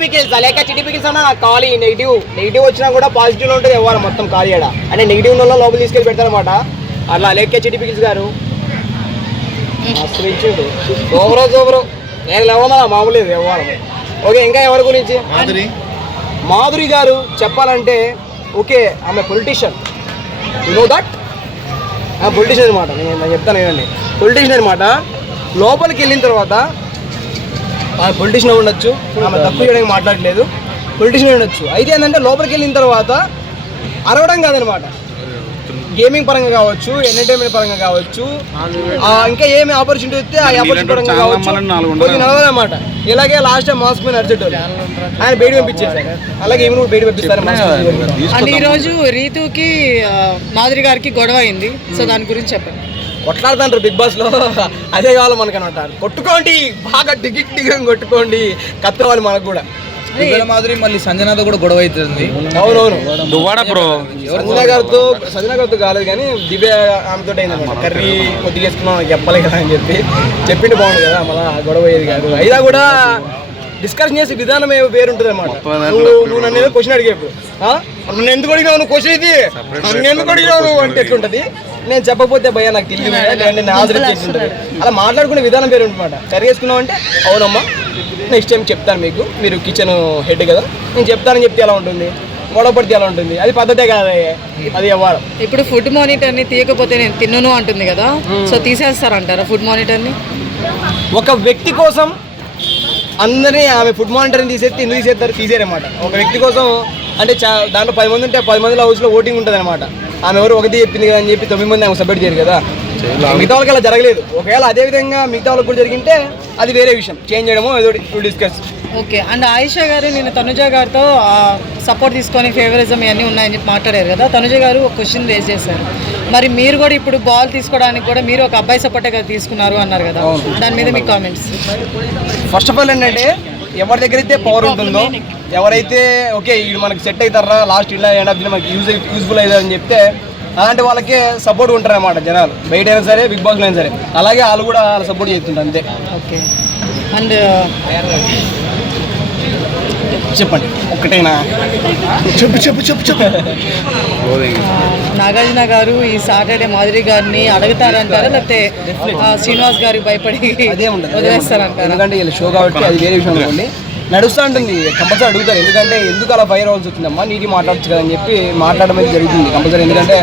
Pickles లేక Chitti pickles అన్నా నాకు కావాలి నెగిటివ్ నెగిటివ్ వచ్చినా కూడా పాజిటివ్ ఉంటుంది ఇవ్వాలి మొత్తం ఖాళీ ఆడ. అంటే నెగిటివ్ ఉన్న లోపల తీసుకెళ్ళి పెడతారనమాట అట్లా లేక పికిల్స్ గారు. ఆశ్రయించుడు సూపరు సూపరు నేను లేవమా మామూలు ఇవ్వాలి ఓకే ఇంకా ఎవరి గురించి? మాధురి. మాధురి గారు చెప్పాలంటే ఓకే ఆమె politician you know that politician అనమాట నేను చెప్తాను ఏదండి పొలిటీషియన్ అనమాట లోపలికి వెళ్ళిన తర్వాత ఆమె పొలిటీషియన్ ఉండొచ్చు. ఆమె తప్పు చేయడానికి మాట్లాడలేదు. పొలిటీషియన్ ఉండొచ్చు. అయితే ఏంటంటే లోపలికి వెళ్ళిన తర్వాత అరవడం కాదనమాట. గేమింగ్ పరంగా కావచ్చు ఎంటర్టైన్మెంట్ పరంగా కావచ్చు ఇంకా ఏమి ఆపర్చునిటీ వస్తే ఆ ఆపర్చునిటీ పరంగా కావచ్చు. నడవాలన్నమాట. ఇలాగే లాస్ట్ టైం మాస్క్ మీద నడిచేటోళ్ళు. ఆయన బయట పంపించేశారు. అలాగే ఏమి బయట పంపిస్తారు mask మీద. అండ్ ఈ రోజు రీతుకి ఆ, మాధురి గారికి గొడవ అయింది. సో దాని గురించి చెప్పండి. కొట్లాడుతుంటారు బిగ్ బాస్లో అదే కావాలి మనకి అనమాట కొట్టుకోండి బాగా టికెట్ టికెట్ కొట్టుకోండి కత్తుకోవాలి మనకు కూడా. మాధురి మళ్ళీ సంజనాతో కూడా గొడవ అవుతుంది. అవునవును. దువ్వాడ బ్రో. సజనా గారితో సజనా గారితో కాలేదు కానీ దివ్య ఆమెతో అయిందన్నమాట కర్రీ కొద్దిగా వేసుకున్నాం చెప్పలే కదా అని చెప్పి. చెప్పింది బాగుంది కదా మళ్ళీ గొడవ అయ్యేది కాదు. అయినా కూడా డిస్కషన్ చేసే విధానం ఏమో వేరు ఉంటుంది అనమాట నువ్వు నన్ను ఏదో క్వశ్చన్ అడిగేప్పుడు? నన్ను ఎందుకు అడిగావు నువ్వు క్వశ్చన్ ఇది. నన్ను ఎందుకు అడిగావు నువ్వు అంటే ఎట్లుంటది? నేను చెప్పకపోతే భయ్యా నాకు తెలియదు నేను అలా మాట్లాడుకునే విధానం వేరు ఉంటుంది అనమాట కర్రీ వేసుకున్నావు అంటే అవునమ్మా నెక్స్ట్ టైం చెప్తాను మీకు. మీరు కిచెన్ హెడ్ కదా. నేను చెప్తానని చెప్తే ఎలా ఉంటుంది? గొడవ పడితే ఎలా ఉంటుంది? అది పద్ధతే కాదు. అది ఇవ్వడం ఇప్పుడు ఫుడ్ మానిటర్ని తీయకపోతే నేను తిన్నును అంటుంది కదా. సో తీసేస్తారంటారా ఫుడ్ మానిటర్ని? ఒక వ్యక్తి కోసం అందరినీ ఆమె ఫుడ్ మానిటర్ని తీసేస్తే ఎందుకు తీసేస్తారు తీసేరన్నమాట ఒక వ్యక్తి కోసం అంటే చా దాంట్లో పది మంది ఉంటే పది మందిలో హౌస్లో ఓటింగ్ ఉంటుంది అనమాట ఆమె ఎవరు ఒకటి చెప్పింది కదా అని చెప్పి తొమ్మిది మంది ఆమె సబ్మిట్ చేయరు కదా. మిగతా వాళ్ళకి అలా జరగలేదు. ఒకవేళ అదే విధంగా మిగతా వాళ్ళకి కూడా జరిగింటే అది వేరే విషయం. చేంజ్ చేయడమో ఏదో డిస్కస్ ఓకే. అండ్ ఆయిషా గారు నేను తనుజ గారితో సపోర్ట్ తీసుకొని ఫేవరిజం ఇవన్నీ ఉన్నాయని చెప్పి మాట్లాడారు కదా. తనుజ గారు ఒక క్వశ్చన్ రేజ్ చేశారు. మరి మీరు కూడా ఇప్పుడు బాల్ తీసుకోవడానికి కూడా మీరు ఒక అబ్బాయి సపోర్టే కదా తీసుకున్నారు అన్నారు కదా. దాని మీద మీ కామెంట్స్ ఫస్ట్ ఆఫ్ ఆల్ ఏంటంటే ఎవరి దగ్గర అయితే పవర్ ఉంటుందో ఎవరైతే ఓకే ఇది మనకి సెట్ అవుతారా లాస్ట్ ఇలా ఎండ్ ఆఫ్ మనకి యూజ్ యూజ్ఫుల్ అవుతుంది అని చెప్తే అలాంటి వాళ్ళకే సపోర్ట్ ఉంటారు అన్నమాట జనాలు. బయట అయినా సరే బిగ్ బాస్లో అయినా సరే. అలాగే వాళ్ళు కూడా సపోర్ట్ చేస్తుంటారు అంతే. ఓకే అండ్ చెప్పండి. ఒక్కటైనా? చెప్పు చెప్పు చెప్పు చెప్పు. నాగార్జున గారు ఈ సాటర్డే మాధురి గారిని అడుగుతారంటారా? లేకపోతే ఆ, శ్రీనివాస్ గారికి భయపడి అదే ఉండదు వదిలేస్తారంటారా? ఎందుకంటే వీళ్ళ షో కాబట్టి అది వేరే విషయం అనుకోండి. నడుస్తూ ఉంటుంది కంపల్సరీ అడుగుతారు. ఎందుకంటే ఎందుకు అలా ఫైర్ అవ్వాల్సి వచ్చిందమ్మా నీటి మాట్లాడచ్చు కదా అని చెప్పి మాట్లాడడం అయితే జరుగుతుంది కంపల్సరీ. ఎందుకంటే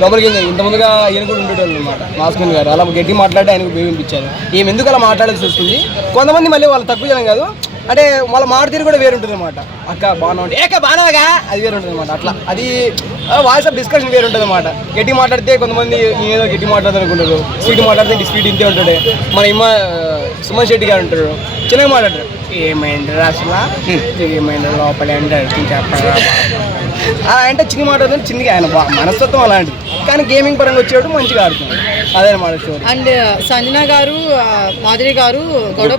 లోపలికి ఇంత ముందుగా ఈయన కూడా ఉండేటోళ్ళు అనమాట మాస్కన్ గారు. అలా గట్టి మాట్లాడి ఆయనకు బేవింపించారు ఈమె ఎందుకు అలా మాట్లాడాల్సి వస్తుంది? కొంతమంది మళ్ళీ వాళ్ళు తక్కువ చేయడం కాదు. అంటే వాళ్ళ మాట తీరు కూడా వేరు ఉంటుంది అనమాట అక్క బాగా ఉంటే. ఏక బాగా అది వేరు ఉంటుంది అనమాట అట్లా. అది వాయిస్ ఆఫ్ డిస్కషన్ వేరు ఉంటుంది అనమాట గట్టి మాట్లాడితే కొంతమంది ఏదో గట్టి మాట్లాడతారు అనుకుంటారు. స్వీట్ మాట్లాడితే స్వీట్ ఇంతే ఉంటాడు. మన ఇమ్మ సుమన్ శెట్టి గారు ఉంటారు. చిన్నగా మాట్లాడతారు ఏమైంది అసలు ఏమైంది లోపల అంటారు. చెప్పరా బాబు." అంటే చిన్న మాట్లాడుతుంది చిన్నగా ఆయన మనస్తత్వం అలాంటిది. కానీ గేమింగ్ పరంగా వచ్చేవాడు మంచిగా ఆడుతున్నాడు స్టోరీ అండ్ సంజన గారు మాధురి గారు గొడవ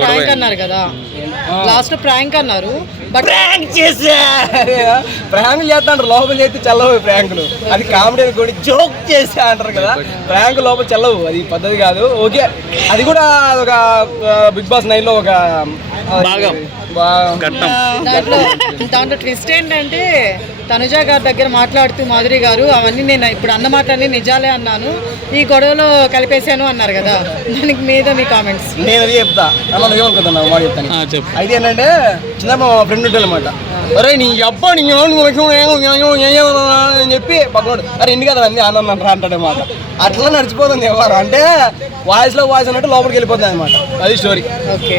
ప్రాంక్ అన్నారు కదా. లాస్ట్ ప్రాంక్ అన్నారు. బట్ ప్రాంక్ చేసా. ప్రాంకులు చేస్తాంటారు లోపల చేస్తే చల్లవు ప్రాంకులు అది కామెడీ కూడా జోక్ చేసా అంటారు కదా. ప్రాంక్ లోపల చల్లవు. అది పద్ధతి కాదు. ఓకే. అది కూడా ఒక బిగ్ బాస్ నైన్లో ఒక భాగం. దాంట్లో దాంట్లో ట్విస్ట్ ఏంటంటే తనుజ గారి దగ్గర మాట్లాడుతూ మాధురి గారు అవన్నీ నేను ఇప్పుడు అన్న మాటలన్నీ నిజాలే అన్నాను. ఈ గొడవలో కలిపేశాను అన్నారు కదా. దానికి మీద మీ కామెంట్స్ నేను అది చెప్తా. అన్న నువ్వేమనుకుంటున్నావు మాట చెప్తాను. ఆ, చెప్పు. అయితే ఏంటంటే చిన్నప్పుడు మా ఫ్రెండ్ ఉంటాడు అనమాట అరే నీ అబ్బా నీ అని చెప్పి పక్కనోడు అరే ఇంటికి కదా అంది ఆనందం అంటారా అంటాడు అనమాట అట్లా నడిచిపోతుంది ఎవరు అంటే వాయిస్లో వాయిస్ అన్నట్టు లోపలికి వెళ్ళిపోతుంది అనమాట అది స్టోరీ ఓకే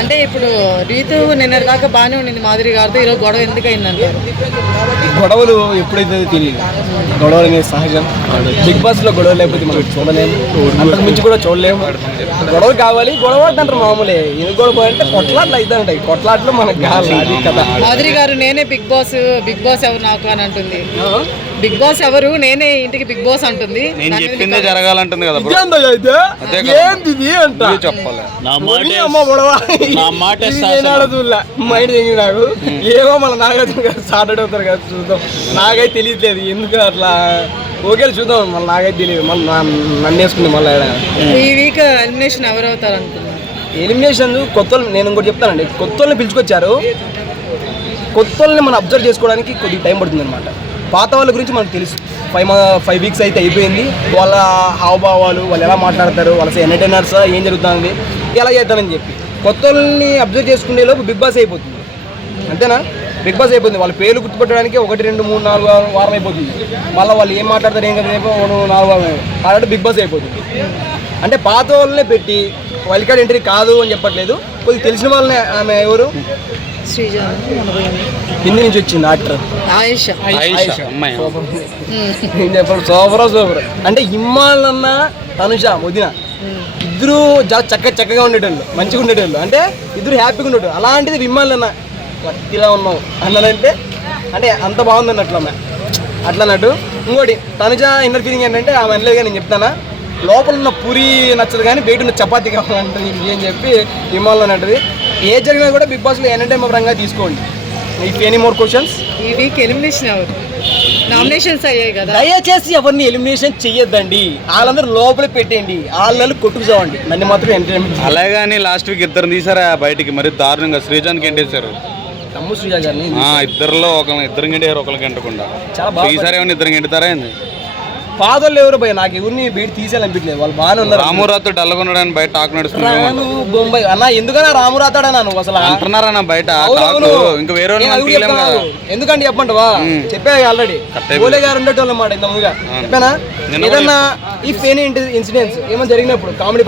అంటే ఇప్పుడు రీతు నిన్నటి దాకా బాగానే ఉండింది మాధురి గారితో ఈరోజు గొడవ ఎందుకు అయిందంటారు గొడవలు ఎప్పుడైతే తెలియదు గొడవలు అనేది సహజం. బిగ్ బాస్లో గొడవలు లేకపోతే మనం చూడలేము అంతకు మించి కూడా చూడలేము గొడవలు కావాలి గొడవ అంటారు మామూలే. ఎందుకు గొడవ అంటే కొట్లాట్లు అయితే ఉంటాయి కొట్లాట్లు మనకు కావాలి కదా. మాధురి గారు నేనే బిగ్ బాస్ బిగ్ బాస్ ఎవరు నాకు అని అంటుంది. బిగ్ బాస్ ఎవరు? నేనే ఇంటికి బిగ్ బాస్ అంటుంది. నేను చెప్పిందే జరగాలంటుంది కదా బ్రో. ఇదేందో అయితే. ఏంది ఇది అంట? నువ్వే చెప్పాలి. నా మాట అమ్మ గొడవ. నా మాట శాసనం. మైండ్ తెంగి నాకు. ఏమో మన నాగార్జున గారు సాటర్డే అవుతారు కదా చూద్దాం. నాకైతే తెలియట్లేదు. ఎందుకు అట్లా? ఓకే చూద్దాం. మళ్ళీ నాకైతే తెలియదు. మళ్ళీ నన్ను వేసుకుంది మళ్ళీ ఈ వీక్ ఎలిమినేషన్ ఎవరు అవుతారు అనుకున్నారు ఎలిమినేషన్ కొత్త వాళ్ళని- నేను ఇంకోటి చెప్తానండి. కొత్త వాళ్ళని పిలుచుకొచ్చారు. కొత్త వాళ్ళని మనం అబ్జర్వ్ చేసుకోవడానికి కొద్దిగా టైం పడుతుంది అనమాట పాత వాళ్ళ గురించి మనకు తెలుసు. ఫైవ్ ఫైవ్ వీక్స్ అయితే అయిపోయింది. వాళ్ళ హావభావాలు వాళ్ళు ఎలా మాట్లాడతారు వాళ్ళ ఎంటర్టైనర్స్ ఏం జరుగుతుంది ఎలా చేద్దామని చెప్పి. కొత్త వాళ్ళని అబ్జర్వ్ చేసుకునే లోపు బిగ్ బాస్ అయిపోతుంది. అంతేనా? బిగ్ బాస్ అయిపోతుంది. వాళ్ళ పేర్లు గుర్తుపెట్టడానికి ఒకటి రెండు మూడు నాలుగు వారం- అయిపోతుంది. మళ్ళీ వాళ్ళు ఏం మాట్లాడతారు ఏం కదా మూడు నాలుగు వారం అలాంటి బిగ్ బాస్ అయిపోతుంది. అంటే పాత వాళ్ళనే పెట్టి వైల్డ్ కార్డ్ ఎంట్రీ కాదు అని చెప్పట్లేదు. కొద్దిగా తెలిసిన వాళ్ళని ఆమె ఎవరు? శ్రీజ నుంచి వచ్చింది యాక్టర్. ఆయేష. ఆయిషా అమ్మాయి. ఏం చెప్పాలి? Super super. అంటే హిమ్మాలన్న తనుష వదిన. ఇద్దరు చాలా చక్క చక్కగా ఉండేటోళ్ళు మంచిగా ఉండేటోళ్ళు. అంటే ఇద్దరు హ్యాపీగా ఉండేటోళ్ళు. అలాంటిది విమ్మాలన్న ఇలా ఉన్నావు అన్నదంటే అంటే అంత బాగుంది అన్నట్లు అట్లా అన్నట్టు ఇంకోటి తనుజ ఇన్నర్ ఫీలింగ్ ఏంటంటే ఆమె అనలేదుగా నేను చెప్తానా? లోపల ఉన్న పూరి నచ్చదు కానీ బయట ఉన్న చపాతీ కావాలంటది అని చెప్పి విమానంలో అన్నట్టుది ఏ జరిగినా కూడా బిగ్ బాస్లో ఎంటర్టైన్మెంట్ పరంగా తీసుకోండి. ఇఫ్ ఎనీ మోర్ క్వశ్చన్స్ ఈ వీక్ ఎలిమినేషన్ ఎవరు? నామినేషన్స్ అయ్యాయి కదా. దయచేసి ఎవరిని ఎలిమినేషన్ చెయ్యొద్దండి. వాళ్ళందరూ లోపలే పెట్టేయండి. వాళ్ళని కొట్టుకుచావండి నన్ను మాత్రం ఎంటర్టైన్మెంట్ అలాగని లాస్ట్ వీక్ ఇద్దరు తీసారా బయటికి? మరి దారుణంగా శ్రీజాన్కి ఎంటేశారు తమ్ము శ్రీజ గారిని. ఆ ఇద్దరులో ఒకరిని ఇద్దరు గంటారు ఒకరికి బాగా ఈసారి ఏమైనా ఇద్దరు గంటుతారా ఏంది? పాదోళ్ళు ఎవరు భయ నాకు ఎవరిని బయట తీసేయాలనిపించలేదు వాళ్ళు బాగానే ఉన్నారు. రామూరాతో డల్లగొండడానికి బయట టాక్ నడుస్తుంది. రాను బొంబాయి. అన్న ఎందుకన్నా రాము రాతాడా నువ్వు అసలు? అంటున్నారన్న బయట. ఇంకా వేరే. ఎందుకంటే చెప్పంటవా చెప్పా ఆల్రెడీ. ఓలే గారు ఉండేటోళ్ళు అన్నమాట ఇంత ముందుగా. చెప్పానా? ఏదన్నా ఇఫ్ ఎనీ ఇన్సిడెంట్స్ ఏమైనా జరిగినప్పుడు కామెడీ